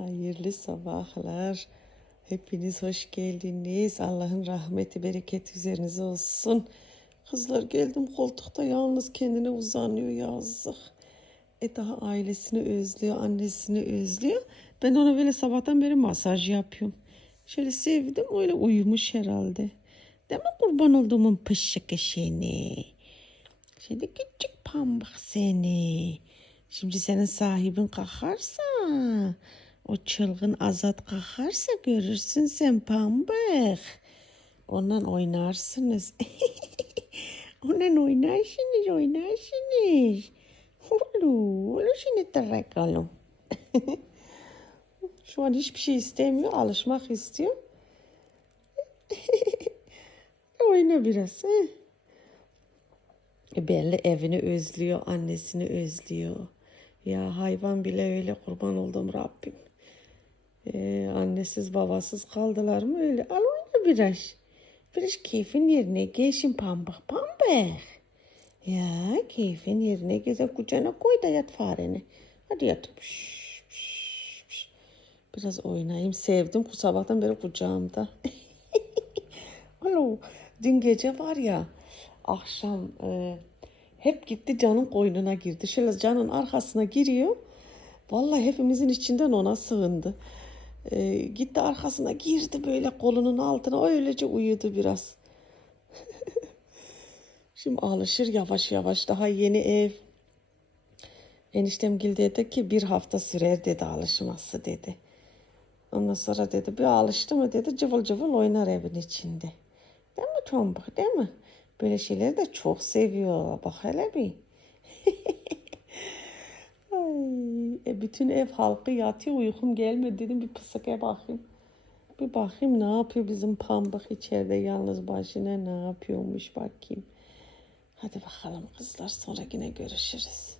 Hayırlı sabahlar. Hepiniz hoş geldiniz. Allah'ın rahmeti, bereketi üzerinize olsun. Kızlar geldim koltukta yalnız kendine uzanıyor yazık. E daha ailesini özlüyor, annesini özlüyor. Ben ona böyle sabahtan beri masaj yapıyorum. Şöyle sevdim öyle uyumuş herhalde. Değil mi kurban olduğumun pışık eşeğini? Şimdi küçük pambık seni. Şimdi senin sahibin kalkarsa, o çılgın azat kalkarsa görürsün sen pambık. Ondan oynarsınız. Ondan oynarsınız, oynarsınız. Hulu, hulu şimdi de regalım. Şu an hiçbir şey istemiyor, alışmak istiyor. Oyna biraz. He? E belli evini özlüyor, annesini özlüyor. Ya hayvan bile öyle kurban oldum Rabbim. Ee, annesiz babasız kaldılar mı öyle? Al oyna biraz. Biraz keyfin yerine gelsin pambık pambık. Ya keyfin yerine gezer kucağına koy da yat fareni. Hadi yat. Pış, pış, pış. Biraz oynayayım. Sevdim bu sabahtan beri kucağımda. Alo, dün gece var ya akşam e, hep gitti canın koynuna girdi. Şöyle canın arkasına giriyor. Vallahi hepimizin içinden ona sığındı. E, gitti arkasına girdi böyle kolunun altına öylece uyudu biraz. Şimdi alışır yavaş yavaş daha yeni ev. Eniştem Gil dedi ki bir hafta sürer dedi alışması dedi. Ondan sonra dedi bir alıştı mı dedi cıvıl cıvıl oynar evin içinde. Değil mi Tombuk değil mi? Böyle şeyleri de çok seviyor. Bak hele bir. E, bütün ev halkı yatıyor uykum gelmedi dedim bir pısıkaya bakayım. Bir bakayım ne yapıyor bizim pambık içeride yalnız başına ne yapıyormuş bakayım. Hadi bakalım kızlar sonra yine görüşürüz.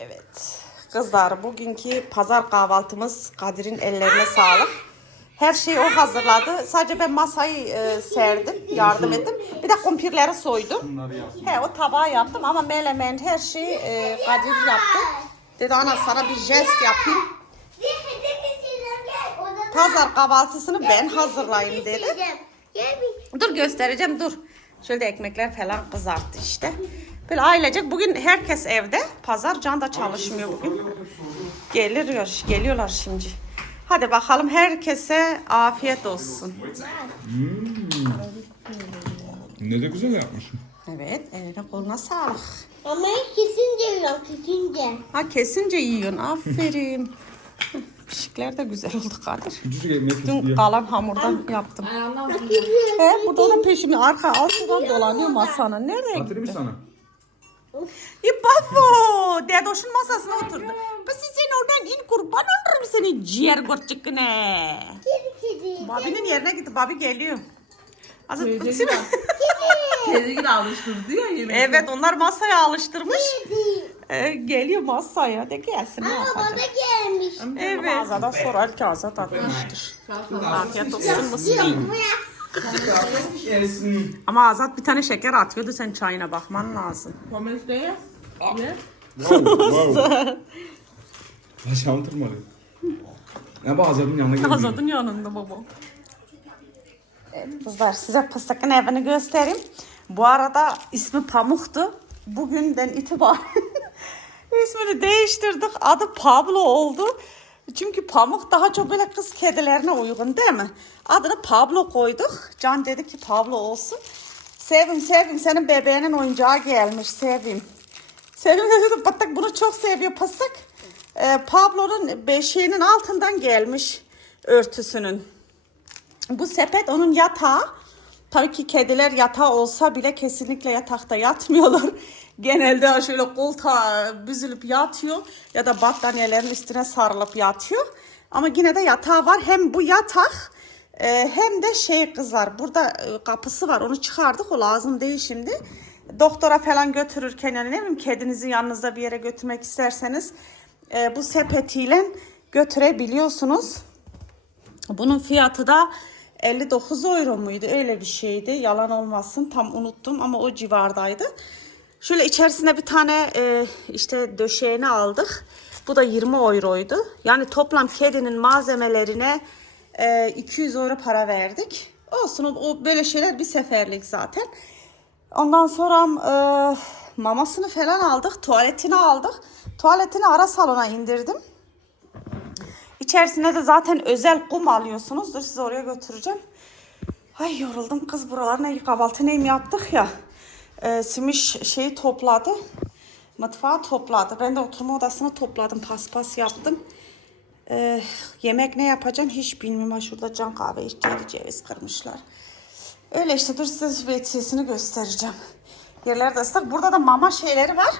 Evet. Kızlar bugünkü pazar kahvaltımız Kadir'in ellerine sağlık. Her şeyi o hazırladı. Sadece ben masayı e, serdim, yardım ettim. Bir de kumpirleri soydum. He o tabağı yaptım ama melemen her şeyi e, Kadir yaptı. Dedi ana sana bir jest yapayım. Pazar kahvaltısını ben hazırlayayım dedi. Dur göstereceğim dur. Şöyle ekmekler falan kızarttı işte. Böyle ailecek bugün herkes evde. Pazar Can da çalışmıyor bugün. Geliyor, geliyorlar şimdi. Hadi bakalım herkese afiyet olsun. Ne de güzel yapmışsın. Evet, eline koluna sağlık. Ama kesince yiyorum kesince. Ha kesince yiyorsun, aferin. Pişikler de güzel oldu Kadir. Dün kalan hamurdan yaptım. He, burada onun peşimi arka altından dolanıyor masanın. Nereye gitti? sana? Ya bafo, dedoşun masasına oturdu. Kız sen oradan in kurban olurum seni ciğer gorçukune. Kedi kedi. Babi'nin yerine gitti, Babi geliyor. Azıcık Teyze tutayım. Teyze alıştırdı ya yemek. Evet onlar masaya alıştırmış. Kedi. Ee, geliyor masaya de gelsin ne Ama bana yapacak. gelmiş. Evet. Mağazadan sorar ki Azat atmıştır. Afiyet olsun Ama Azat bir tane şeker atıyordu sen çayına bakman lazım. Pomes'te ne? Wow, wow. Tırmalı. Ne bu Azad'ın yanına gelmiyor. Azat'ın yanında baba. Kızlar size fıstıkın evini göstereyim. Bu arada ismi Pamuk'tu. Bugünden itibaren ismini değiştirdik. Adı Pablo oldu. Çünkü Pamuk daha çok böyle kız kedilerine uygun değil mi? Adını Pablo koyduk. Can dedi ki Pablo olsun. Sevim sevim senin bebeğinin oyuncağı gelmiş sevim. Sevim de dedi Batık bunu çok seviyor pısık. Ee, Pablo'nun beşiğinin altından gelmiş örtüsünün. Bu sepet onun yatağı. Tabii ki kediler yatağı olsa bile kesinlikle yatakta yatmıyorlar. Genelde şöyle koltuğa büzülüp yatıyor ya da battaniyelerin üstüne sarılıp yatıyor. Ama yine de yatağı var. Hem bu yatak e, hem de şey kızlar burada e, kapısı var onu çıkardık o lazım değil şimdi. Doktora falan götürürken yani ne bileyim kedinizi yanınızda bir yere götürmek isterseniz e, bu sepetiyle götürebiliyorsunuz. Bunun fiyatı da 59 euro muydu? Öyle bir şeydi. Yalan olmasın. Tam unuttum ama o civardaydı. Şöyle içerisine bir tane e, işte döşeğini aldık. Bu da 20 euroydu. Yani toplam kedinin malzemelerine e, 200 euro para verdik. Olsun o, böyle şeyler bir seferlik zaten. Ondan sonra e, mamasını falan aldık. Tuvaletini aldık. Tuvaletini ara salona indirdim. İçerisine de zaten özel kum alıyorsunuz. Dur sizi oraya götüreceğim. Ay yoruldum kız buralar ne kahvaltı neyim yaptık ya. Ee, Simiş şeyi topladı. Mutfağı topladı. Ben de oturma odasını topladım. Paspas yaptım. Ee, yemek ne yapacağım hiç bilmiyorum. Şurada can kahve içtiydi ceviz kırmışlar. Öyle işte dur size VTS'ini göstereceğim. Yerler de ıslak. Burada da mama şeyleri var.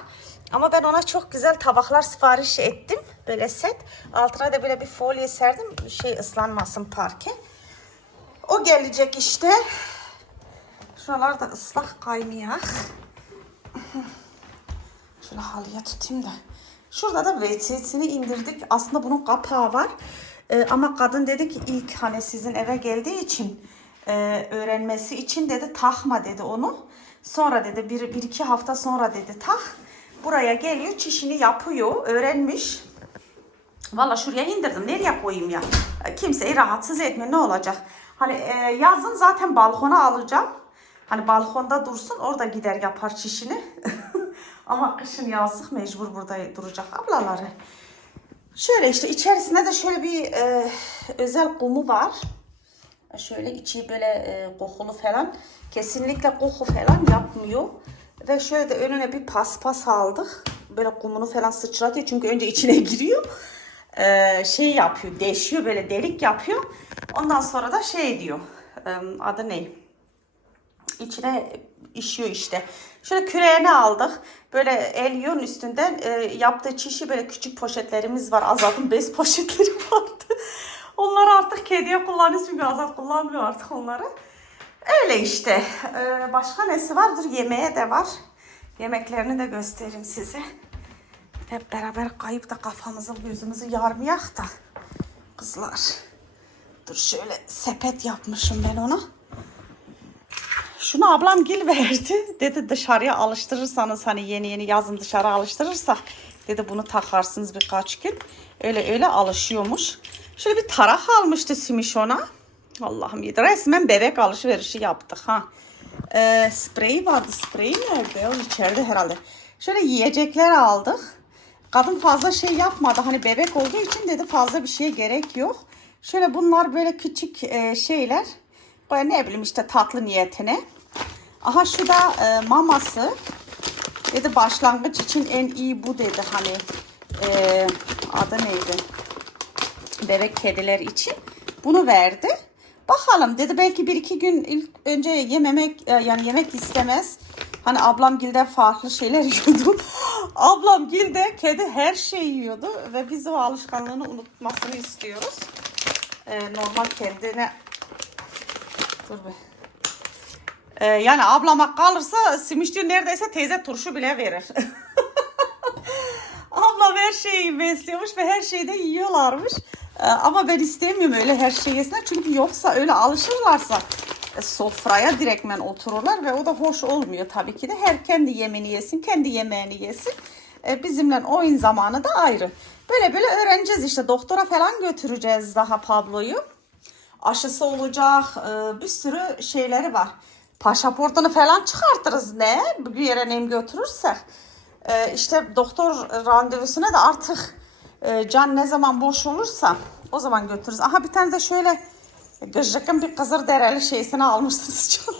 Ama ben ona çok güzel tabaklar sipariş ettim. Böyle set. Altına da böyle bir folye serdim. Şey ıslanmasın parke. O gelecek işte. Şuralar da ıslak kaymayak. Şöyle halıya tutayım da. Şurada da WC'sini indirdik. Aslında bunun kapağı var. Ee, ama kadın dedi ki ilk hani sizin eve geldiği için e, öğrenmesi için dedi takma dedi onu. Sonra dedi bir, bir iki hafta sonra dedi tak. Buraya geliyor çişini yapıyor. Öğrenmiş. Valla şuraya indirdim. Nereye koyayım ya? Kimseyi rahatsız etme ne olacak? Hani e, yazın zaten balkona alacağım. Hani balkonda dursun orada gider yapar çişini. Ama kışın yazlık mecbur burada duracak ablaları. Şöyle işte içerisinde de şöyle bir e, özel kumu var. Şöyle içi böyle e, kokulu falan. Kesinlikle koku falan yapmıyor. Ve şöyle de önüne bir paspas aldık. Böyle kumunu falan sıçratıyor. Çünkü önce içine giriyor. E, şey yapıyor. Deşiyor böyle delik yapıyor. Ondan sonra da şey diyor. E, adı ne? İçine işiyor işte. Şöyle küreğini aldık. Böyle elyon üstünden e, yaptığı çişi böyle küçük poşetlerimiz var. Azat'ın bez poşetleri vardı. Onları artık kediye kullanıyoruz çünkü Azat kullanmıyor artık onları. Öyle işte. E, başka nesi var? Dur yemeğe de var. Yemeklerini de göstereyim size. Hep beraber kayıp da kafamızı gözümüzü yarmayak da. Kızlar. Dur şöyle sepet yapmışım ben ona. Şunu ablam gil verdi. Dedi dışarıya alıştırırsanız hani yeni yeni yazın dışarı alıştırırsak dedi bunu takarsınız birkaç gün. Öyle öyle alışıyormuş. Şöyle bir tarak almıştı Simiş ona. Allah'ım yedi. Resmen bebek alışverişi yaptık ha. Ee, sprey vardı. Sprey nerede? O içeride herhalde. Şöyle yiyecekler aldık. Kadın fazla şey yapmadı. Hani bebek olduğu için dedi fazla bir şeye gerek yok. Şöyle bunlar böyle küçük e, şeyler. Böyle ne bileyim işte tatlı niyetine. Aha şu da e, maması. Dedi başlangıç için en iyi bu dedi hani. E, adı neydi? Bebek kediler için. Bunu verdi. Bakalım dedi belki bir iki gün ilk önce yememek e, yani yemek istemez. Hani ablam gilde farklı şeyler yiyordu. ablam gilde kedi her şeyi yiyordu ve biz o alışkanlığını unutmasını istiyoruz. E, normal kendine Dur be. Ee, yani ablama kalırsa Simiş diyor neredeyse teyze turşu bile verir. Ablam her şeyi besliyormuş ve her şeyi de yiyorlarmış. Ee, ama ben istemiyorum öyle her şeyi yesinler. Çünkü yoksa öyle alışırlarsa e, sofraya direktmen otururlar ve o da hoş olmuyor tabii ki de. Her kendi yemeğini yesin, kendi yemeğini yesin. Ee, bizimle oyun zamanı da ayrı. Böyle böyle öğreneceğiz işte. Doktora falan götüreceğiz daha Pablo'yu aşısı olacak, e, bir sürü şeyleri var. Pasaportunu falan çıkartırız ne? Bir yere neyim götürürsek. E, işte doktor randevusuna da artık e, can ne zaman boş olursa o zaman götürürüz. Aha bir tane de şöyle gıcıkın bir kızır dereli şeysini almışsınız diyor.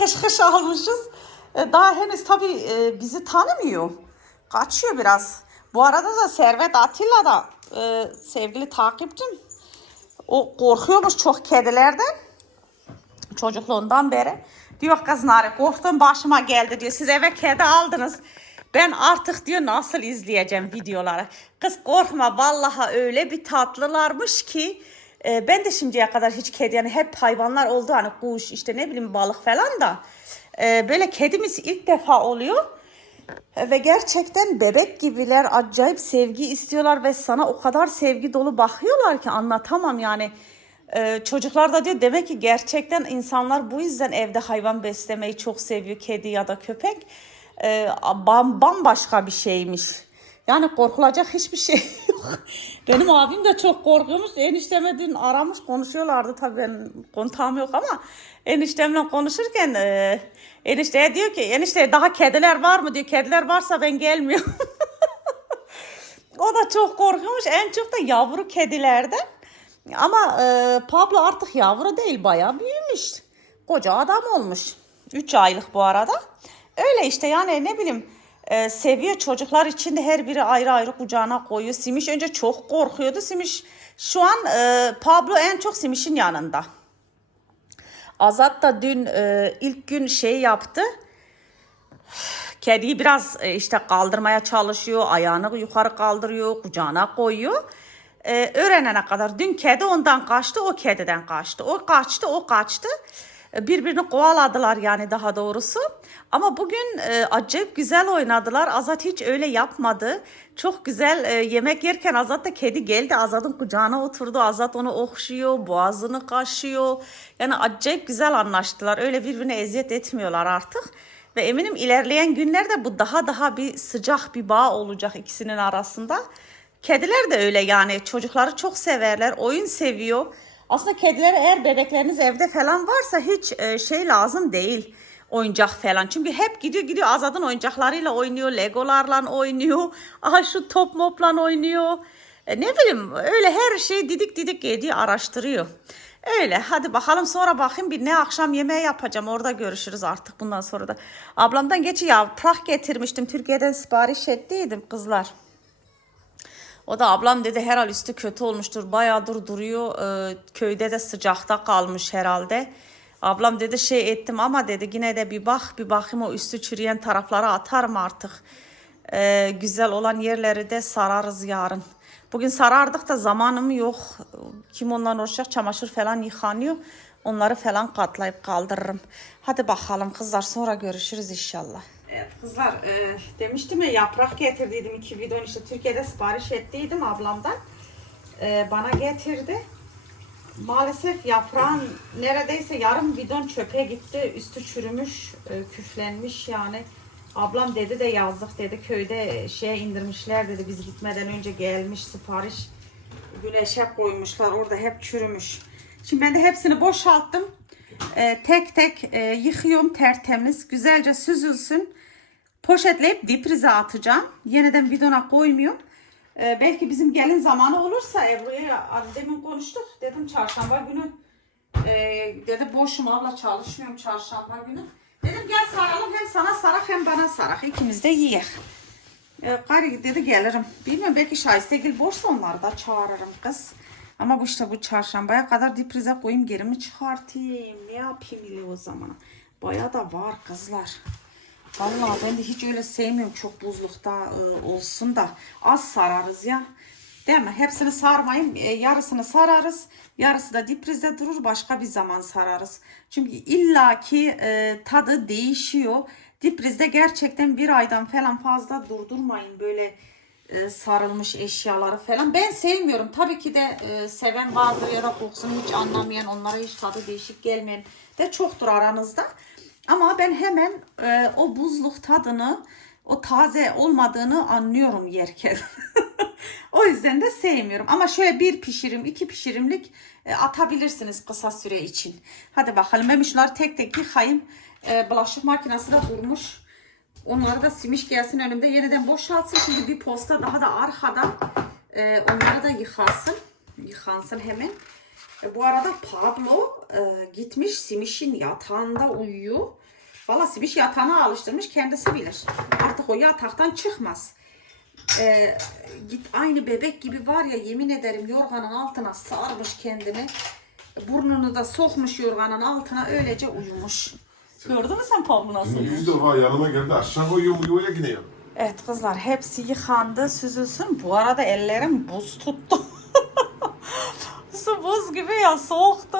hış hış almışız. E, daha henüz tabii e, bizi tanımıyor. Kaçıyor biraz. Bu arada da Servet Atilla da e, sevgili takipçim o korkuyormuş çok kedilerden. Çocukluğundan beri. Diyor kız Nare korktum başıma geldi diyor. Siz eve kedi aldınız. Ben artık diyor nasıl izleyeceğim videoları. Kız korkma vallahi öyle bir tatlılarmış ki. e, ben de şimdiye kadar hiç kedi yani hep hayvanlar oldu hani kuş işte ne bileyim balık falan da. e, böyle kedimiz ilk defa oluyor. Ve gerçekten bebek gibiler acayip sevgi istiyorlar ve sana o kadar sevgi dolu bakıyorlar ki anlatamam yani. Ee, çocuklar da diyor demek ki gerçekten insanlar bu yüzden evde hayvan beslemeyi çok seviyor kedi ya da köpek. Ee, bam, bambaşka bir şeymiş. Yani korkulacak hiçbir şey yok. Benim abim de çok korkuyormuş. Enişteme dün aramış konuşuyorlardı. Tabii benim kontağım yok ama eniştemle konuşurken e, enişteye diyor ki enişte daha kediler var mı diyor. Kediler varsa ben gelmiyorum. O da çok korkuyormuş. En çok da yavru kedilerden. Ama e, Pablo artık yavru değil. Bayağı büyümüş. Koca adam olmuş. 3 aylık bu arada. Öyle işte yani ne bileyim e, seviyor çocuklar için de her biri ayrı ayrı kucağına koyuyor. Simiş önce çok korkuyordu. Simiş şu an e, Pablo en çok Simiş'in yanında. Azat da dün e, ilk gün şey yaptı. Kediyi biraz e, işte kaldırmaya çalışıyor. Ayağını yukarı kaldırıyor. Kucağına koyuyor. Ee, öğrenene kadar dün kedi ondan kaçtı. O kediden kaçtı. O kaçtı. O kaçtı. Ee, Birbirini kovaladılar yani daha doğrusu. Ama bugün e, acayip güzel oynadılar. Azat hiç öyle yapmadı. Çok güzel e, yemek yerken Azat da kedi geldi. Azat'ın kucağına oturdu. Azat onu okşuyor. Boğazını kaşıyor. Yani acayip güzel anlaştılar. Öyle birbirine eziyet etmiyorlar artık. Ve eminim ilerleyen günlerde bu daha daha bir sıcak bir bağ olacak ikisinin arasında. Kediler de öyle yani çocukları çok severler, oyun seviyor. Aslında kedilere eğer bebekleriniz evde falan varsa hiç e, şey lazım değil oyuncak falan. Çünkü hep gidiyor gidiyor Azad'ın oyuncaklarıyla oynuyor, legolarla oynuyor. Aha şu top mopla oynuyor. E, ne bileyim öyle her şey didik didik ediyor, araştırıyor. Öyle hadi bakalım sonra bakayım bir ne akşam yemeği yapacağım orada görüşürüz artık bundan sonra da. Ablamdan geçi yaprak getirmiştim Türkiye'den sipariş ettiydim kızlar. O da ablam dedi herhal üstü kötü olmuştur. Bayağıdır duruyor. Ee, köyde de sıcakta kalmış herhalde. Ablam dedi şey ettim ama dedi yine de bir bak bir bakayım o üstü çürüyen taraflara atarım artık. Ee, güzel olan yerleri de sararız yarın. Bugün sarardık da zamanım yok. Kim ondan uğraşacak çamaşır falan yıkanıyor. Onları falan katlayıp kaldırırım. Hadi bakalım kızlar sonra görüşürüz inşallah. Kızlar e, demiştim ya yaprak getirdiydim iki bidon işte Türkiye'de sipariş ettiydim ablamdan. E, bana getirdi. Maalesef yaprağın neredeyse yarım bidon çöpe gitti. Üstü çürümüş, e, küflenmiş yani. Ablam dedi de yazdık dedi köyde şeye indirmişler dedi biz gitmeden önce gelmiş sipariş güneşe koymuşlar orada hep çürümüş. Şimdi ben de hepsini boşalttım. E, tek tek e, yıkıyorum tertemiz güzelce süzülsün. Poşetleyip diprize atacağım. Yeniden bidona koymuyorum. E, belki bizim gelin zamanı olursa Ebru'ya demin konuştuk. Dedim çarşamba günü e, dedi boşum abla çalışmıyorum çarşamba günü. Dedim gel saralım hem sana sarak hem bana sarak. İkimiz de yiyek. E, Gari dedi gelirim. Bilmiyorum belki Şahistegil boşsa onları da çağırırım kız. Ama bu işte bu çarşambaya kadar diprize koyayım geri mi çıkartayım? Ne yapayım ile o zaman? Baya da var kızlar. Vallahi ben de hiç öyle sevmiyorum çok buzlukta e, olsun da az sararız ya. Değil mi? Hepsini sarmayın. E, yarısını sararız. Yarısı da diprizde durur. Başka bir zaman sararız. Çünkü illaki e, tadı değişiyor. Diprizde gerçekten bir aydan falan fazla durdurmayın böyle e, sarılmış eşyaları falan. Ben sevmiyorum. Tabii ki de e, seven vardır ya da kokusunu hiç anlamayan, onlara hiç tadı değişik gelmeyen de çoktur aranızda. Ama ben hemen e, o buzluk tadını, o taze olmadığını anlıyorum yerken. o yüzden de sevmiyorum. Ama şöyle bir pişirim, iki pişirimlik e, atabilirsiniz kısa süre için. Hadi bakalım ben şunları tek tek yıkayayım. E, bulaşık makinesi de durmuş. Onları da simiş gelsin önümde yeniden boşaltsın. Şimdi bir posta daha da arkada e, onları da yıkasın. Yıkansın hemen. E, bu arada Pablo e, gitmiş Simiş'in yatağında uyuyor. Valla Simiş yatağına alıştırmış kendisi bilir. Artık o yataktan çıkmaz. E, git aynı bebek gibi var ya yemin ederim yorganın altına sarmış kendini. Burnunu da sokmuş yorganın altına öylece uyumuş. Gördün mü sen Pablo nasıl? Yüz defa yanıma geldi aşağı koyuyorum uyuyor yine yanıma. Evet kızlar hepsi yıkandı, süzülsün. Bu arada ellerim buz tuttu. Su buz gibi ya soğuktu.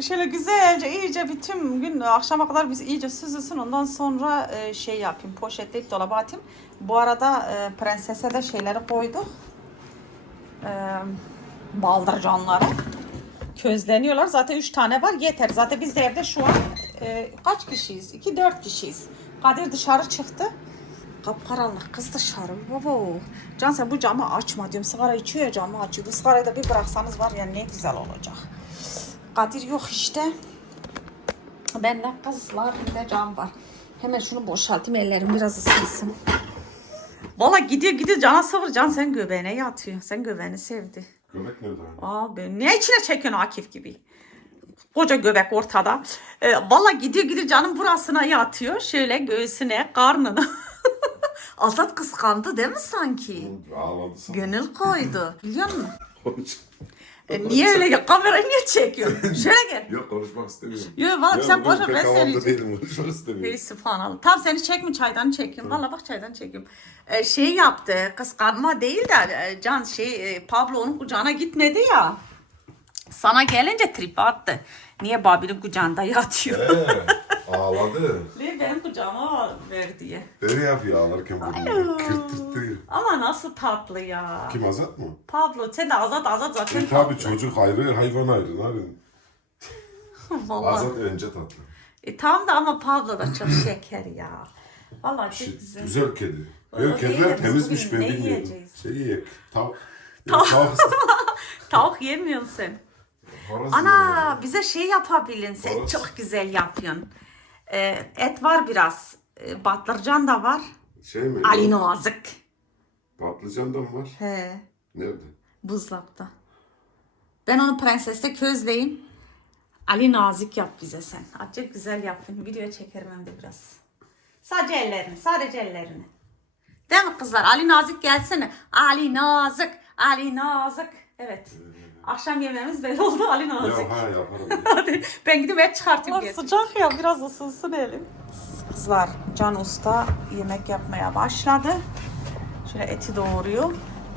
Şöyle güzelce iyice bütün gün akşama kadar biz iyice süzülsün. Ondan sonra e, şey yapayım poşetleyip dolaba atayım. Bu arada e, prensese de şeyleri koyduk. E, baldırcanları. Közleniyorlar. Zaten 3 tane var yeter. Zaten biz de evde şu an e, kaç kişiyiz? 2-4 kişiyiz. Kadir dışarı çıktı. Kapkaranlık kız dışarı baba. Can sen bu camı açma diyorum. Sigara içiyor ya camı açıyor. Bu sigarayı da bir bıraksanız var ya ne güzel olacak. Kadir yok işte. Benle kızlar bir de cam var. Hemen şunu boşaltayım ellerim biraz ısınsın. Valla gidiyor gidiyor cana sıfır. Can sen göbeğine yatıyor. Sen göbeğini sevdi. Göbek nerede? Ben niye içine çekiyorsun Akif gibi? Koca göbek ortada. Ee, Valla gidiyor gidiyor canım burasına yatıyor. Şöyle göğsüne, karnına. Azat kıskandı değil mi sanki? Ağladı sana. Gönül koydu. Biliyor musun? E, niye öyle ya? Kamerayı niye çekiyorsun? Şöyle gel. Yok konuşmak istemiyorum. Yok valla sen boş ver ben söyleyeceğim. değilim konuşmak istemiyorum. Hey subhanallah. Tam seni çekme çaydan çekiyorum. Valla bak çaydan çekiyorum. Ee, şey yaptı. Kıskanma değil de e, Can şey e, Pablo onun kucağına gitmedi ya. Sana gelince trip attı. Niye Babil'in kucağında yatıyor? Ağladı. Ne benim kucağıma ver diye. Öyle yapıyor ağlarken bunu. Kırtırtıyor. Ama nasıl tatlı ya. Kim Azat mı? Pablo sen de azat azat zaten E tabi çocuk ayrı hayvan ayrı. Narin. Vallahi. Azat önce tatlı. E, tam da ama Pablo da çok şeker ya. Vallahi çok Şey, güzel. güzel kedi. Değil de kediler temizmiş bugün ben ne bilmiyordum. yiyeceğiz? Şey yiyek. Tav Tav tavuk. Tavuk yemiyorsun sen. Horoz Ana yiyorum. bize şey yapabilin. Sen Horoz. çok güzel yapıyorsun. Ee, et var biraz. Ee, batlıcan da var. Şey mi? Ali Nazik. Patlıcan da mı var? He. Nerede? Buzdolapta. Ben onu prenseste közleyeyim. Ali Nazik yap bize sen. Acayip güzel yapın. Video çekerim hem de biraz. Sadece ellerini. Sadece ellerini. Değil mi kızlar? Ali Nazik gelsene. Ali Nazik. Ali Nazik. Evet. Akşam yemeğimiz belli oldu Ali Nazik. Ya ha yaparım. Hadi ben gidip et çıkartayım. Sıcak ya biraz ısınsın elim. Kızlar Can Usta yemek yapmaya başladı. Şöyle eti doğuruyor.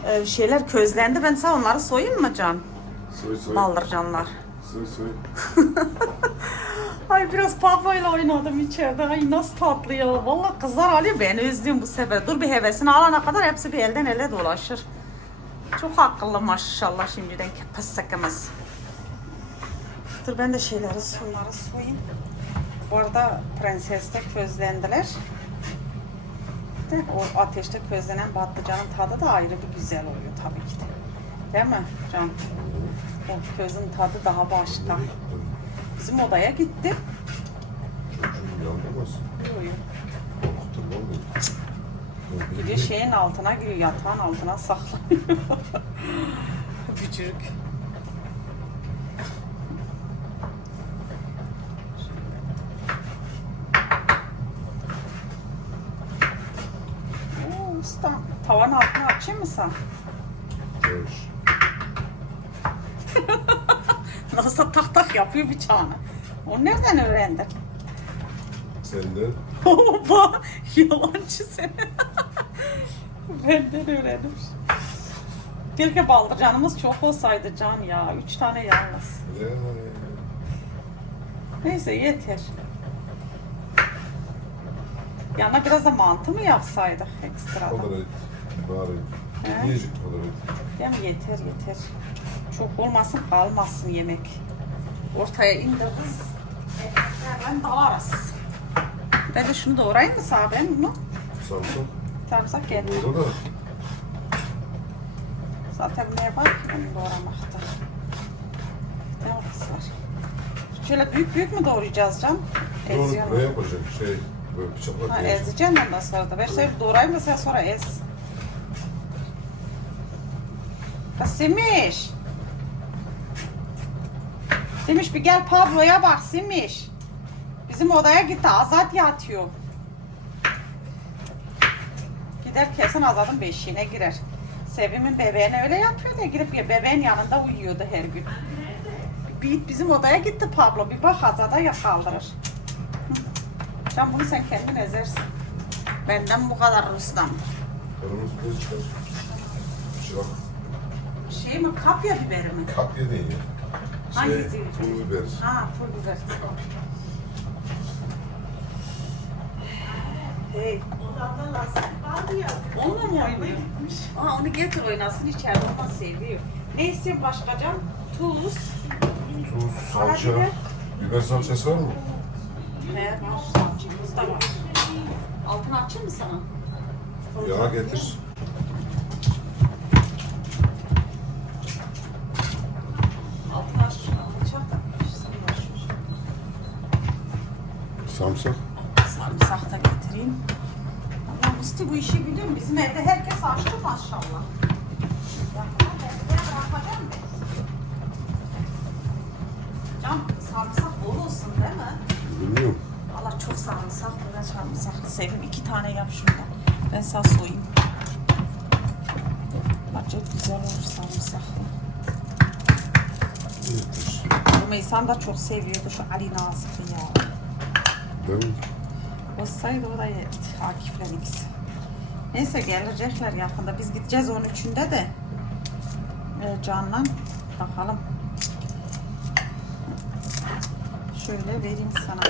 Ee, şeyler közlendi. Ben sana onları soyayım mı Can? soy soy. Baldırcanlar. Soy soy. Ay biraz Pablo ile oynadım içeride. Ay nasıl tatlı ya. Vallahi kızlar Ali beni özlüyorum bu sefer. Dur bir hevesini alana kadar hepsi bir elden ele dolaşır. Çok akıllı maşallah şimdiden sekemez. Dur ben de şeyleri soyları soyayım. Bu arada prenseste közlendiler. De o ateşte közlenen patlıcanın tadı da ayrı bir güzel oluyor tabii ki de. Değil mi Can? O közün tadı daha başka. Bizim odaya gitti. Çocuğum yanılmasın. Yok, yok. Oğlum. Gidiyor şeyin altına giriyor, yatağın altına saklanıyor. Bücürük. Oo, usta. Tavan altına açayım mı sen? Dur. Nasıl tak tak yapıyor bıçağını. O nereden öğrendi? Senden. Baba yalancı seni. Benden öğrenmiş. Keşke baldırcanımız çok olsaydı Can ya. Üç tane yalnız. Ya. Neyse yeter. Yanına biraz da mantı mı yapsaydık ekstradan? Olur. Bari. He? Yiyecek olur. Değil mi? Yeter yeter. Çok olmasın kalmasın yemek. Ortaya indi kız. Ekmeklerle dalarız. Ben de şunu doğrayayım mı sağ ben bunu? Samsun. Sarımsak. Burada da. Zaten ne var ki bunu doğramakta? Mi kızlar? Şöyle büyük büyük mü doğrayacağız Can? Doğru. Ne Eziyorum. yapacak? Şey. Böyle bıçakla Ha, kıyacak. ezeceğim ondan sonra da. Ben şöyle doğrayayım da sen sonra ez. Simiş. Simiş bir gel Pablo'ya bak Simiş. Bizim odaya gitti. Azat yatıyor. Gider kesin Azat'ın beşiğine girer. Sevim'in bebeğine öyle yapıyor da girip ya bebeğin yanında uyuyordu her gün. Bir bizim odaya gitti Pablo. Bir bak Azat'a ya kaldırır. Can bunu sen kendin ezersin. Benden bu kadar ustam. Çırak. Şey mi kapya biberi mi? Kapya değil ya. Şey, Hangisi? pul biber. Ha pul biber. Hey. Onunla mı oynuyor? Aa, onu getir oynasın içeride ama seviyor. Ne istiyorsun başka can? Tuz. Tuz, salça. Karabiber. Biber salçası var mı? Ne var? Salçamız da var. Altını açayım mı sana? Yağa getir. Altına şuna bıçak takmışsın. Samsak. Sarımsak da getireyim. Musti bu işi biliyor mu? Bizim evde herkes aşçı maşallah. Can sarımsak bol olsun değil mi? Bilmiyorum. Valla çok sarımsak böyle sarımsaklı sevim. İki tane yap şundan. Ben sana soyayım. Acayip güzel olur sarımsaklı. Rümeysan da çok seviyordu şu Ali Nazif'i ya. Değil mi? Olsaydı o da Akif'le ikisi. Neyse gelecekler yakında. Biz gideceğiz 13'ünde de. Ee, Can'la bakalım. Şöyle vereyim sana.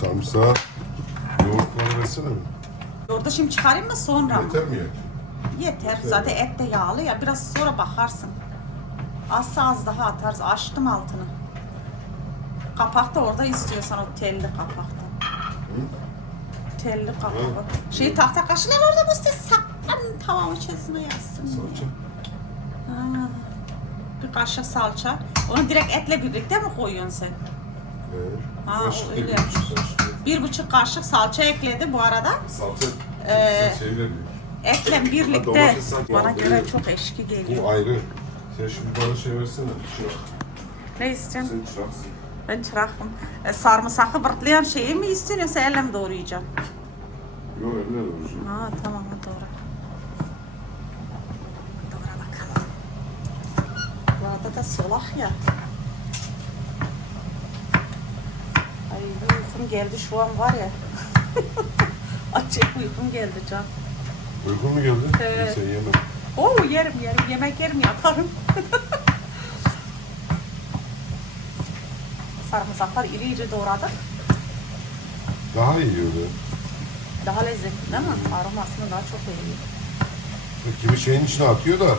Sarımsağı yoğurtları versene mi? Yoğurdu şimdi çıkarayım mı sonra mı? Yeter mi ya? Yeter. Zaten et de yağlı ya. Biraz sonra bakarsın. Az az daha atarız. Açtım altını. Kapak da orada istiyorsan o telli kapakta. Telli kapağı. Şey tahta kaşılar orada bu size saklan tamam içerisine yazsın. Salça. Ha. Bir kaşık salça. Onu direkt etle birlikte mi koyuyorsun sen? Ha, kaşık o değil, öyle bir buçuk kaşık. Bir buçuk kaşık salça ekledi bu arada. Salça. Ee, mi? Etle birlikte domates bana göre çok eşki geliyor. Bu ayrı. Sen şimdi bana şey versene. Çırak. Ne istiyorsun? Sen çıraksın. Ben çırağım. E, sarımsakı bırtlayan şeyi mi istiyorsun yoksa elle mi doğrayacaksın? Yok eline doğrayacağım. Ha tamam hadi doğra. Doğra bakalım. Bu arada da solak ya. Ay uykum geldi şu an var ya. Acayip uykum geldi can. Uykun mu geldi? Evet. Sen yeme. Oo yerim yerim yemek yerim yaparım. Sarımsaklar iri iri doğradık. Daha iyi öyle. Daha lezzetli değil mi? Aromasını daha çok veriyor. Kimi şeyin içine atıyor da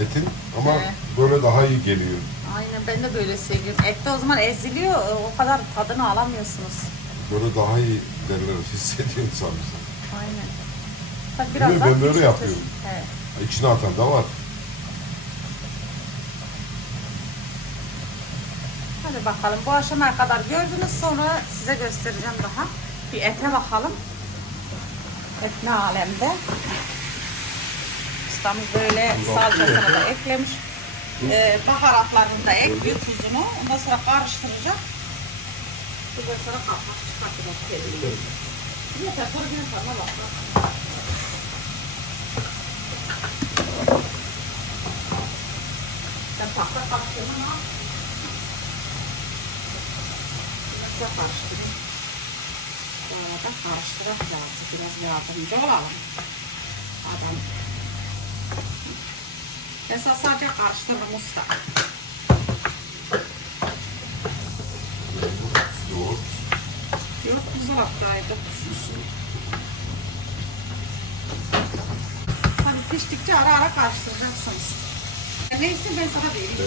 etin ama Evet. böyle daha iyi geliyor. Aynen ben de böyle seviyorum. Ette o zaman eziliyor o kadar tadını alamıyorsunuz. Böyle daha iyi derler. Hissediyorum sarımsak. Aynen. Bak Bilmiyorum, ben böyle küçültür. yapıyorum. Evet. İçine atan da var. Hadi bakalım bu aşamaya kadar gördünüz sonra size göstereceğim daha. Bir ete bakalım. Ne alemde. Ustamız böyle salçasını da eklemiş. Ee, baharatlarını da ekliyor tuzunu. Ondan sonra karıştıracak. Ondan sonra kapak çıkartacak. Yeter, sonra bir tadına bak. Sen tahta? Biraz da karıştırayım. Bu arada karıştırak lazım. Biraz yardımcı olalım. Adam. Mesela sadece karıştırırım usta. Yoğurt. Yok buzdolaptaydı. Hani piştikçe ara ara karıştıracaksınız. Neyse ben sana vereyim.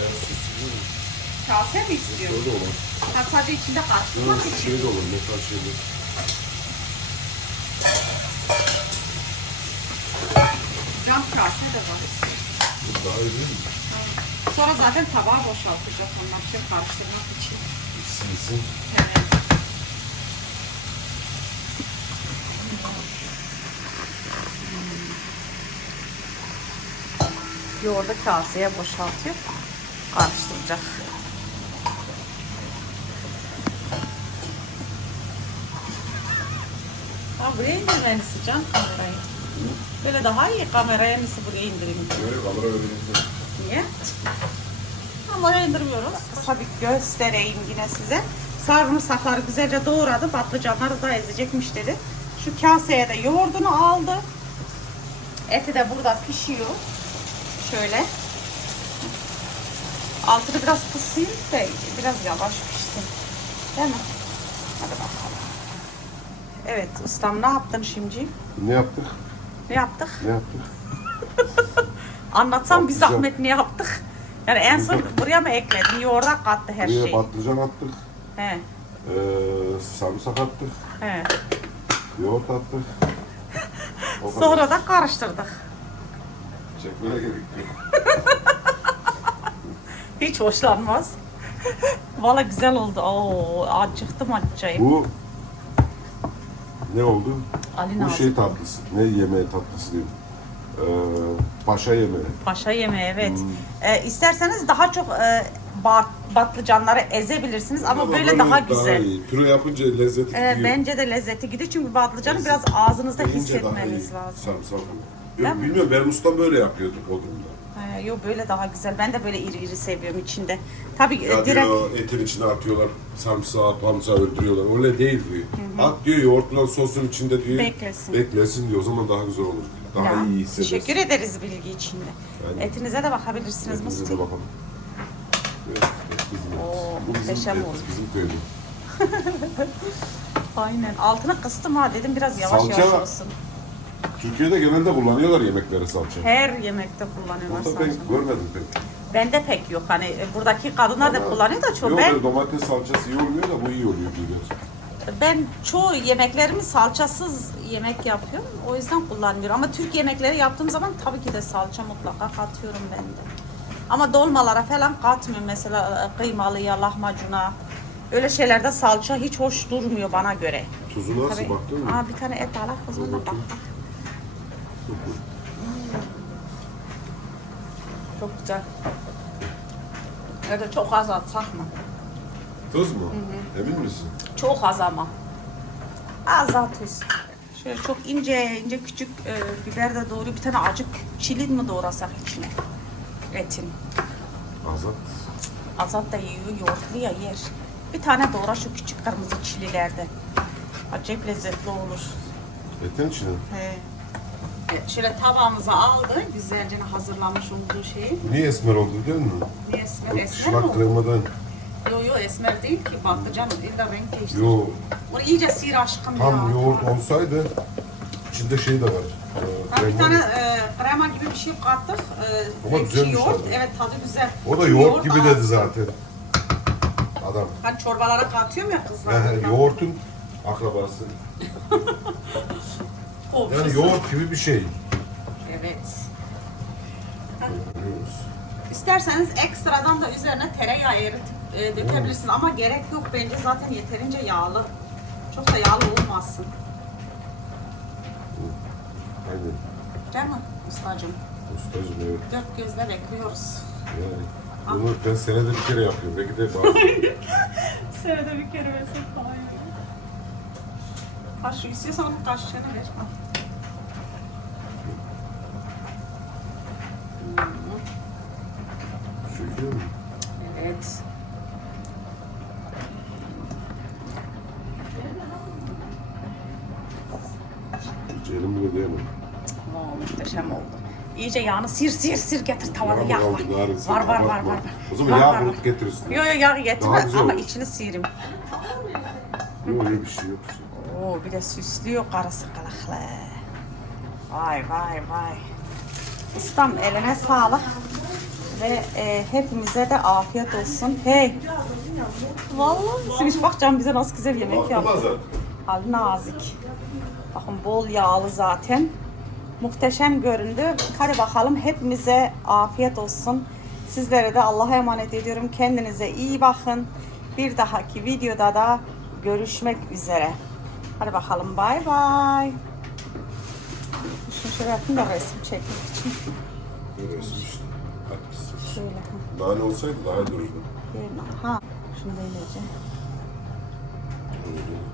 Kase mi istiyorsun? Böyle olur. Ha, sadece içinde karıştırmak için. şey de olur. Metal şeyde. Cam kase de var. Bu daha iyi mi? Sonra zaten tabağa boşaltacak onlar için karıştırmak için. Sinsin. Evet. Yoğurdu kaseye boşaltıyor. Karıştıracak. Ha buraya indirmelisin can kamerayı. Böyle daha iyi kameraya mısın buraya indireyim? Böyle kamera verildi. Niye? Ama oraya indirmiyoruz. Tabii göstereyim yine size. Sarımsakları güzelce doğradı. Patlıcanları da ezecekmiş dedi. Şu kaseye de yoğurdunu aldı. Eti de burada pişiyor. Şöyle. Altını biraz kısayım da biraz yavaş pişsin. Değil mi? Hadi bakalım. Evet ustam ne yaptın şimdi? Ne yaptık? Ne yaptık? Ne yaptık? Anlatsam bir Patlıcan. zahmet ne yaptık? Yani en son buraya mı ekledin? Yoğurda kattı her Buraya şey. patlıcan attık. He, Ee, sarımsak attık. he. Yoğurt attık. O kadar. Sonra da karıştırdık. Çekmene gerek yok. Hiç hoşlanmaz. Valla güzel oldu. Oo, acıktım acayip. Bu ne oldu? Ali Bu Nazım. şey tatlısı. Ne yemeği tatlısı değil. Ee, paşa yemeği. Paşa yemeği evet. Hmm. Ee, isterseniz daha çok e, bat, batlıcanları ezebilirsiniz ama, böyle daha güzel. iyi. Püre yapınca lezzeti Ee, gidiyor. bence de lezzeti gidiyor çünkü batlıcanı biraz ağzınızda Yiyince daha hissetmeniz iyi. lazım. Sarımsak. Değil Yok mi? bilmiyorum benim ustam böyle yapıyordu Bodrum'da. Ee, yok böyle daha güzel. Ben de böyle iri iri seviyorum içinde. Tabii e, Ya direkt diyor etin içine atıyorlar sarımsağı, pamsağı öldürüyorlar. Öyle değil diyor. At diyor yoğurtlan sosun içinde diyor. Beklesin. Beklesin diyor. O zaman daha güzel olur. Daha Ya, iyi hissedersin. Teşekkür ederiz bilgi içinde. Yani- Etinize de bakabilirsiniz Etimize Musti. de bakalım. Evet, et bizim et. Oo, Bu bizim muhteşem et, oldu. Bizim köyde. Aynen. Altına kıstım ha dedim biraz yavaş Salça yavaş var. olsun. Türkiye'de genelde kullanıyorlar yemeklere salça. Her yemekte kullanıyorlar Orada salça. ben görmedim pek. Bende pek yok. Hani e, buradaki kadınlar da Ama- kullanıyor da çok. Yok Ben böyle domates salçası iyi olmuyor da bu iyi oluyor diyorlar. ben çoğu yemeklerimi salçasız yemek yapıyorum. O yüzden kullanmıyorum. Ama Türk yemekleri yaptığım zaman tabii ki de salça mutlaka katıyorum ben de. Ama dolmalara falan katmıyorum. Mesela e, kıymalıya, lahmacuna. Öyle şeylerde salça hiç hoş durmuyor bana göre. Tuzu nasıl Tabii. baktın mı? Aa, bir tane et alak bak bak. Çok güzel. Evet çok az atsak mı? Tuz mu? Emin misin? Çok az ama. Az atıyoruz. Şöyle çok ince ince küçük e, biber de doğru bir tane acık çili mi doğrasak içine? Etin. Azat. Azat da yiyor, yoğurtlu ya yer. Bir tane doğra şu küçük kırmızı çililerde. Acayip lezzetli olur. Etin içine. He. Evet, şöyle tabağımıza aldı. Güzelce hazırlamış olduğu şeyi. Niye esmer oldu biliyor musun? Niye esmer? Esmer mi oldu? kremadan. Yo yo esmer değil ki. Patlıcan illa renk değişti. Yo Onu iyice sıyır aşkım tam ya. yoğurt olsaydı içinde şey de var. Ee, Ha, bir krema. tane e, krema gibi bir şey kattık. E, Ama ekşi güzelmiş yoğurt. tadı. Evet tadı güzel. O da yoğurt gibi dedi ağzı. zaten. Adam. Hani çorbalara katıyorum ya kızlar. Yoğurtun akrabası. Komşusu. Yani yoğurt gibi bir şey. Evet. İsterseniz ekstradan da üzerine tereyağı eritip e, dökebilirsiniz ama gerek yok bence zaten yeterince yağlı. Çok da yağlı olmasın. Aynen. Değil mi ustacığım? Ustacım evet. Dört gözle bekliyoruz. Yani. Bunu ben senede bir kere yapıyorum. Belki de bazı Senede bir kere versek Kaşık istiyorsan kaşığını ver. Al. çekiyor mu? Evet. Hiç elim bile diyemem. Oo, muhteşem oldu. İyice yağını sir sir sir getir tavada Yağ var. Var var var var. O zaman Var, yağ var, var. bulup getirirsin. Yo yo yağ getirme Daha güzel ama olur. içini sirim. Yok öyle bir şey yok. Oo bir de süslüyor karısı kılaklı. Vay vay vay. Ustam eline sağlık. Ve e, hepimize de afiyet olsun. Hey. Vallahi Siniş bak can bize nasıl güzel yemek yaptı. Al nazik. Bakın bol yağlı zaten. Muhteşem göründü. Hadi bakalım hepimize afiyet olsun. Sizlere de Allah'a emanet ediyorum. Kendinize iyi bakın. Bir dahaki videoda da görüşmek üzere. Hadi bakalım bay bay. Şunu şöyle yapayım da resim çekmek için. Görüyorsun işte. Gitsin. Şöyle. ha, Nane olsaydı daha iyi. Şöyle. Ha. Şunu iyice. Öyle.